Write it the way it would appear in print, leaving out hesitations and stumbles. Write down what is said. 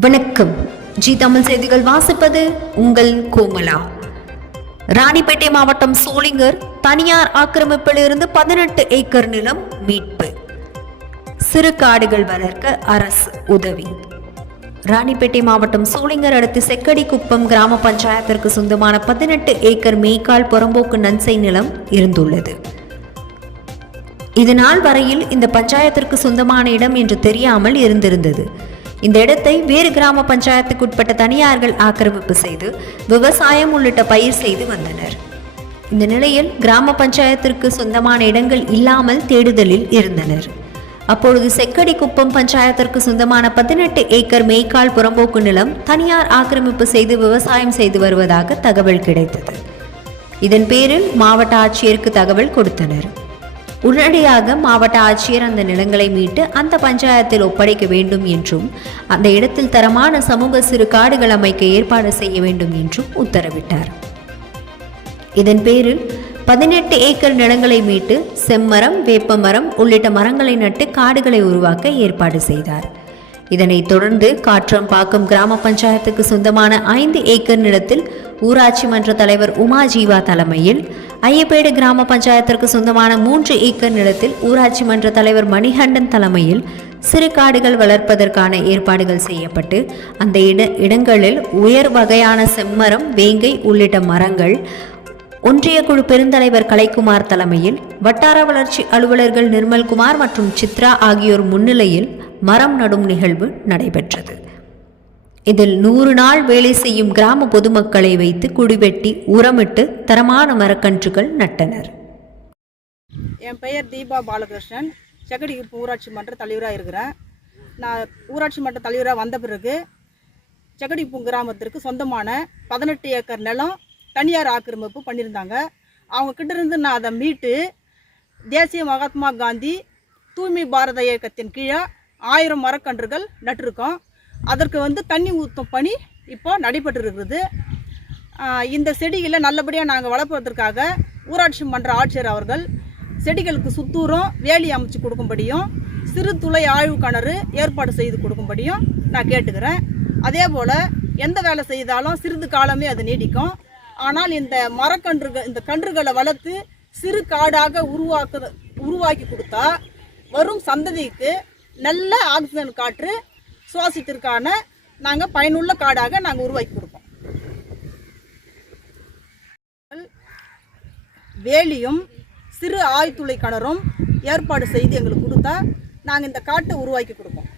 வணக்கம். ஜி தமிழ் செய்திகள் வாசிப்பது உங்கள் கோமலா. ராணிப்பேட்டை மாவட்டம் சோளிங்கர் தனியார் ஆக்கிரமிப்பிலிருந்து 18 ஏக்கர் நிலம் மீட்பு. சிறு காடுகள் வளர்க்க அரசு உதவி. ராணிப்பேட்டை மாவட்டம் சோளிங்கர் அடுத்து செக்கடிக்குப்பம் கிராம பஞ்சாயத்திற்கு சொந்தமான 18 ஏக்கர் மேய்க்கால் புறம்போக்கு நன்சை நிலம் இருந்துள்ளது. இதனால் வரையில் இந்த பஞ்சாயத்திற்கு சொந்தமான இடம் என்று தெரியாமல் இருந்திருந்தது. இந்த இடத்தை வேறு கிராம பஞ்சாயத்துக்குட்பட்ட தனியார்கள் ஆக்கிரமிப்பு செய்து விவசாயம் உள்ளிட்ட பயிர் செய்து வந்தனர். இந்த நிலையில் கிராம பஞ்சாயத்திற்கு சொந்தமான இடங்கள் இல்லாமல் தேடுதலில் இருந்தனர். அப்பொழுது செக்கடிக்குப்பம் பஞ்சாயத்திற்கு சொந்தமான 18 ஏக்கர் மேய்க்கால் புறம்போக்கு நிலம் தனியார் ஆக்கிரமிப்பு செய்து விவசாயம் செய்து வருவதாக தகவல் கிடைத்தது. இதன் பேரில் மாவட்ட ஆட்சியருக்கு தகவல் கொடுத்தனர். உடனடியாக மாவட்ட ஆட்சியர் அந்த நிலங்களை மீட்டு அந்த பஞ்சாயத்தில் ஒப்படைக்க வேண்டும் என்றும் அந்த இடத்தில் தரமான சமூக சிறு காடுகள் அமைக்க ஏற்பாடு செய்ய வேண்டும் என்றும் உத்தரவிட்டார். இதன் பேரில் 18 ஏக்கர் நிலங்களை மீட்டு செம்மரம், வேப்பமரம் உள்ளிட்ட மரங்களை நட்டு காடுகளை உருவாக்க ஏற்பாடு செய்தார். இதனைத் தொடர்ந்து காற்றம்பாக்கம் கிராம பஞ்சாயத்துக்கு சொந்தமான 5 ஏக்கர் நிலத்தில் ஊராட்சி மன்ற தலைவர் உமா ஜீவா தலைமையில், ஐயப்பேடு கிராம பஞ்சாயத்திற்கு சொந்தமான 3 ஏக்கர் நிலத்தில் ஊராட்சி மன்ற தலைவர் மணிகண்டன் தலைமையில் சிறு காடுகள் வளர்ப்பதற்கான ஏற்பாடுகள் செய்யப்பட்டு அந்த இடங்களில் உயர் வகையான செம்மரம், வேங்கை உள்ளிட்ட மரங்கள் ஒன்றிய குழு பெருந்தலைவர் கலைக்குமார் தலைமையில், வட்டார வளர்ச்சி அலுவலர்கள் நிர்மல்குமார் மற்றும் சித்ரா ஆகியோர் முன்னிலையில் மரம் நடும் நிகழ்வு நடைபெற்றது. இதில் 100 நாள் வேலை செய்யும் கிராம பொதுமக்களை வைத்து குடிவெட்டி உரமிட்டு தரமான மரக்கன்றுகள் நட்டனர். என் பெயர் தீபா பாலகிருஷ்ணன். செக்கடிக்குப்பம் ஊராட்சி மன்ற தலைவராக இருக்கிறேன். நான் ஊராட்சி மன்ற தலைவராக வந்த பிறகு செக்கடிக்குப்பம் கிராமத்திற்கு சொந்தமான 18 ஏக்கர் நிலம் தனியார் ஆக்கிரமிப்பு பண்ணியிருந்தாங்க. அவங்க கிட்ட இருந்து நான் அதை மீட்டு தேசிய மகாத்மா காந்தி தூய்மை பாரத இயக்கத்தின் கீழே 1000 மரக்கன்றுகள் நட்டிருக்கோம். அதற்கு தண்ணி ஊற்றும் பணி இப்போ நடைபெற்று இருக்குது. இந்த செடிகளை நல்லபடியாக நாங்கள் வளர்ப்பதற்காக ஊராட்சி மன்ற ஆட்சியர் அவர்கள் செடிகளுக்கு சுத்தூரம் வேலி அமைச்சு கொடுக்கும்படியும் சிறு துளை ஆய்வு கிணறு ஏற்பாடு செய்து கொடுக்கும்படியும் நான் கேட்டுக்கிறேன். அதே போல் எந்த வேலை செய்தாலும் சிறிது காலமே அது நீடிக்கும். ஆனால் இந்த கன்றுகளை வளர்த்து சிறு காடாக உருவாக்கி கொடுத்தா வரும் சந்ததிக்கு நல்ல ஆக்சிஜன் காற்று சுவாசித்திற்கான நாங்கள் பயனுள்ள காடாக நாங்கள் உருவாக்கி கொடுப்போம். வேலியும் சிறு ஆழ்துளை கிணறும் ஏற்பாடு செய்து எங்களுக்கு கொடுத்தா நாங்கள் இந்த காட்டை உருவாக்கி கொடுப்போம்.